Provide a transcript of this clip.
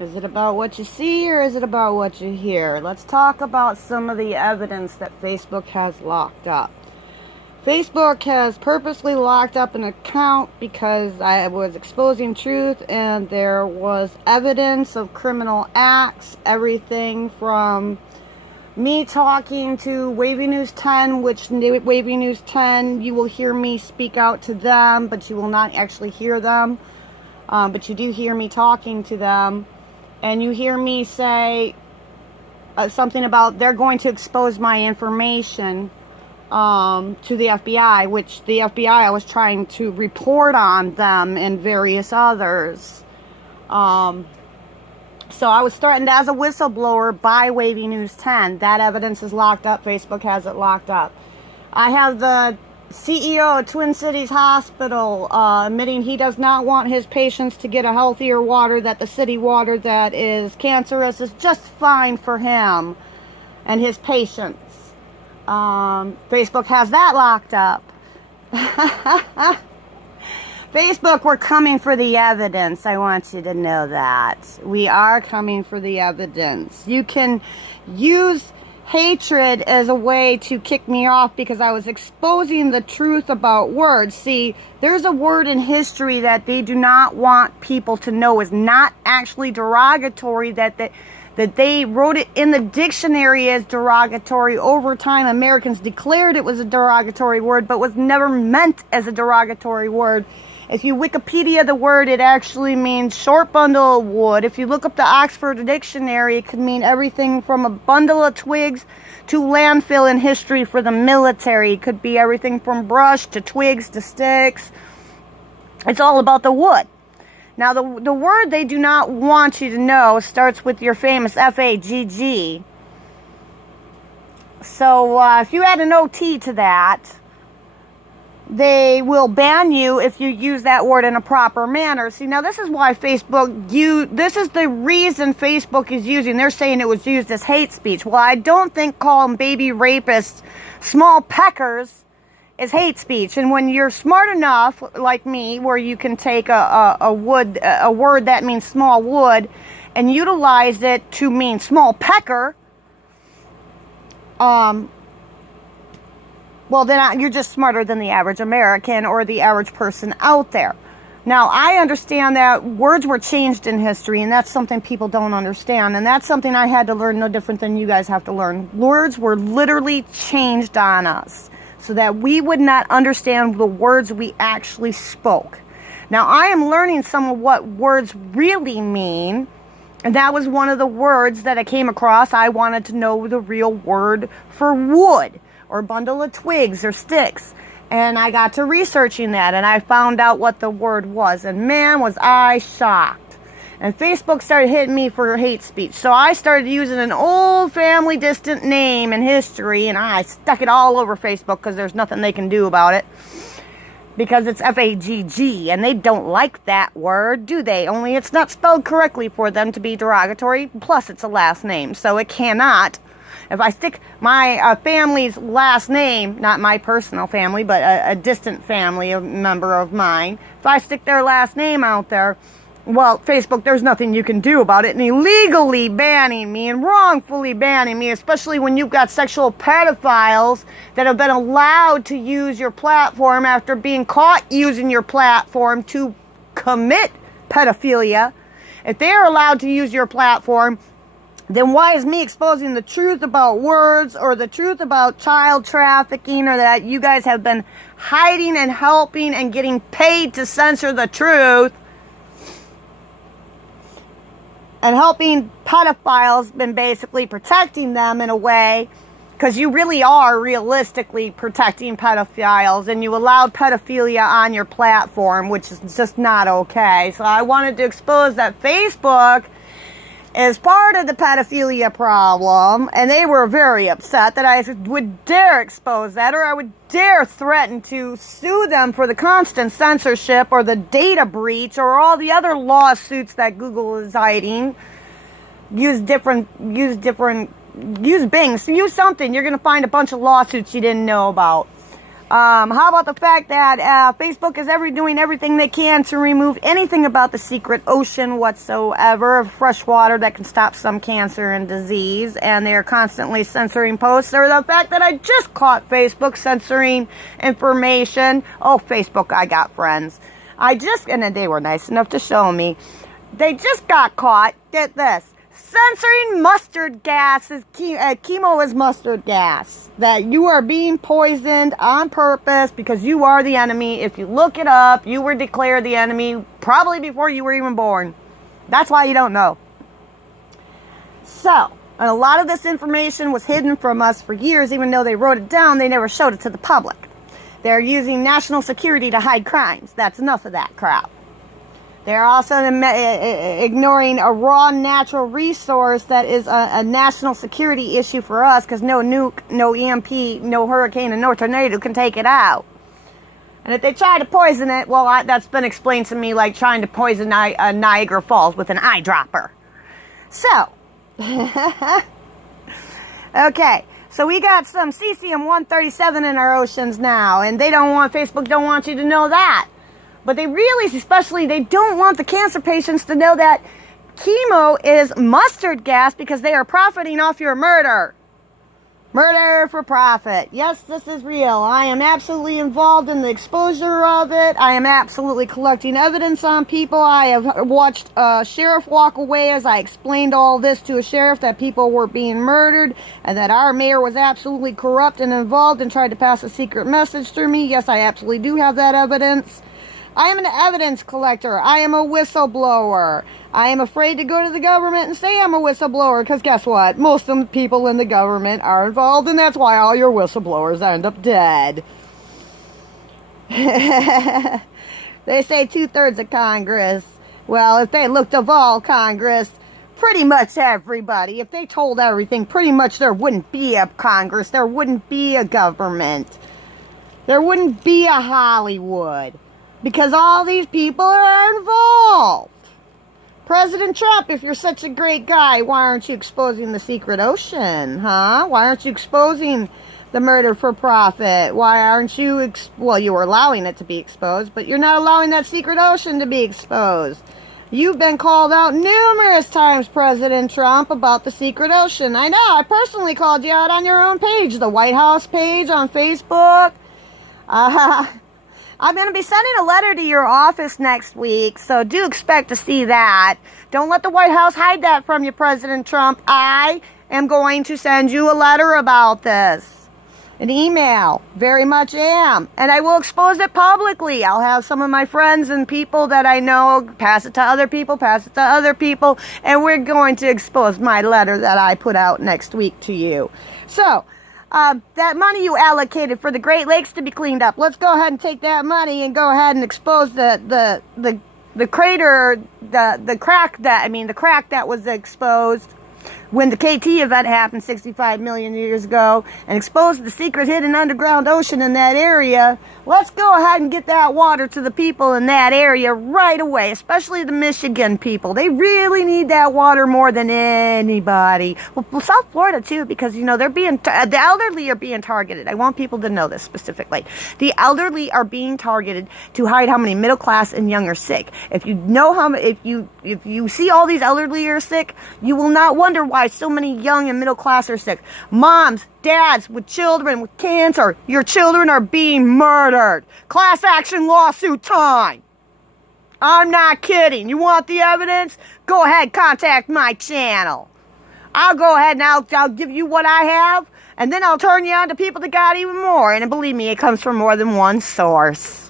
Is it about what you see or is it about what you hear? Let's talk about some of the evidence that Facebook has locked up. Facebook has purposely locked up an account because I was exposing truth and there was evidence of criminal acts, everything from me talking to Wavy News 10, which Wavy News 10, you will hear me speak out to them, but you will not actually hear them. But you do hear me talking to them. And you hear me say something about they're going to expose my information to the FBI, which the FBI, I was trying to report on them and various others. So I was threatened as a whistleblower by Wavy News 10. That evidence is locked up. Facebook has it locked up. I have the CEO of Twin Cities Hospital admitting he does not want his patients to get a healthier water, that the city water that is cancerous is just fine for him and his patients. Facebook has that locked up. Facebook, we're coming for the evidence. I want you to know that. We are coming for the evidence. You can use hatred as a way to kick me off because I was exposing the truth about words. See, there's a word in history that they do not want people to know is not actually derogatory, that they wrote it in the dictionary as derogatory. Over time, Americans declared it was a derogatory word, but was never meant as a derogatory word. If you Wikipedia the word, it actually means short bundle of wood. If you look up the Oxford Dictionary, it could mean everything from a bundle of twigs to landfill in history for the military. It could be everything from brush to twigs to sticks. It's all about the wood. Now, the word they do not want you to know starts with your famous F-A-G-G. So if you add an O-T to that, they will ban you if you use that word in a proper manner. See, now this is why this is the reason Facebook is using. They're saying it was used as hate speech. Well, I don't think calling baby rapists small peckers is hate speech. And when you're smart enough, like me, where you can take a word that means small wood and utilize it to mean small pecker, well, then you're just smarter than the average American or the average person out there. Now, I understand that words were changed in history, and that's something people don't understand. And that's something I had to learn, no different than you guys have to learn. Words were literally changed on us so that we would not understand the words we actually spoke. Now, I am learning some of what words really mean. And that was one of the words that I came across. I wanted to know the real word for wood, or bundle of twigs or sticks. And I got to researching that and I found out what the word was. And man, was I shocked. And Facebook started hitting me for hate speech. So I started using an old family distant name in history and I stuck it all over Facebook because there's nothing they can do about it. Because it's F-A-G-G and they don't like that word, do they? Only it's not spelled correctly for them to be derogatory. Plus it's a last name, so it cannot. If I stick my family's last name, not my personal family, but a distant family member of mine, if I stick their last name out there, well, Facebook, there's nothing you can do about it. And illegally banning me and wrongfully banning me, especially when you've got sexual pedophiles that have been allowed to use your platform after being caught using your platform to commit pedophilia. If they are allowed to use your platform, then why is me exposing the truth about words or the truth about child trafficking or that you guys have been hiding and helping and getting paid to censor the truth and helping pedophiles, been basically protecting them in a way, because you really are realistically protecting pedophiles and you allowed pedophilia on your platform, which is just not okay. So I wanted to expose that Facebook is part of the pedophilia problem, and they were very upset that I would dare expose that, or I would dare threaten to sue them for the constant censorship or the data breach or all the other lawsuits that Google is hiding. Use Bing, use something. You're going to find a bunch of lawsuits you didn't know about. How about the fact that Facebook is doing everything they can to remove anything about the secret ocean whatsoever of fresh water that can stop some cancer and disease, and they are constantly censoring posts, or the fact that I just caught Facebook censoring information. Oh, Facebook, I got friends. And they were nice enough to show me. They just got caught, get this, censoring mustard gas. Chemo is mustard gas. That you are being poisoned on purpose because you are the enemy. If you look it up, you were declared the enemy probably before you were even born. That's why you don't know. So, and a lot of this information was hidden from us for years. Even though they wrote it down, they never showed it to the public. They're using national security to hide crimes. That's enough of that crap. They're also ignoring a raw natural resource that is a national security issue for us, because no nuke, no EMP, no hurricane, and no tornado can take it out. And if they try to poison it, well, that's been explained to me like trying to poison Niagara Falls with an eyedropper. So, okay. So we got some cesium-137 in our oceans now, and Facebook don't want you to know that. But they really, especially, they don't want the cancer patients to know that chemo is mustard gas because they are profiting off your murder. Murder for profit. Yes, this is real. I am absolutely involved in the exposure of it. I am absolutely collecting evidence on people. I have watched a sheriff walk away as I explained all this to a sheriff, that people were being murdered and that our mayor was absolutely corrupt and involved and tried to pass a secret message through me. Yes, I absolutely do have that evidence. I am an evidence collector. I am a whistleblower. I am afraid to go to the government and say I'm a whistleblower, because guess what? Most of the people in the government are involved, and that's why all your whistleblowers end up dead. They say 2/3 of Congress. Well, if they looked of all Congress, pretty much everybody, if they told everything, pretty much there wouldn't be a Congress. There wouldn't be a government. There wouldn't be a Hollywood. Because all these people are involved. President Trump, if you're such a great guy, why aren't you exposing the secret ocean, huh? Why aren't you exposing the murder for profit? Why aren't you, well, you were allowing it to be exposed, but you're not allowing that secret ocean to be exposed. You've been called out numerous times, President Trump, about the secret ocean. I know, I personally called you out on your own page, the White House page on Facebook. I'm going to be sending a letter to your office next week, so do expect to see that. Don't let the White House hide that from you, President Trump. I am going to send you a letter about this. An email. Very much am. And I will expose it publicly. I'll have some of my friends and people that I know pass it to other people, and we're going to expose my letter that I put out next week to you. So, that money you allocated for the Great Lakes to be cleaned up, let's go ahead and take that money and go ahead and expose the crater, the crack that was exposed when the KT event happened 65 million years ago, and expose the secret hidden underground ocean in that area. Let's go ahead and get that water to the people in that area right away, especially the Michigan people. They really need that water more than anybody. Well, South Florida too, because, you know, the elderly are being targeted. I want people to know this specifically. The elderly are being targeted to hide how many middle class and young are sick. If you see all these elderly are sick, you will not wonder why so many young and middle class are sick. Moms, dads with children with cancer, your children are being murdered. Class action lawsuit time. I'm not kidding. You want the evidence? Go ahead, contact my channel. I'll go ahead and I'll give you what I have, and then I'll turn you on to people that got even more. And believe me, it comes from more than one source.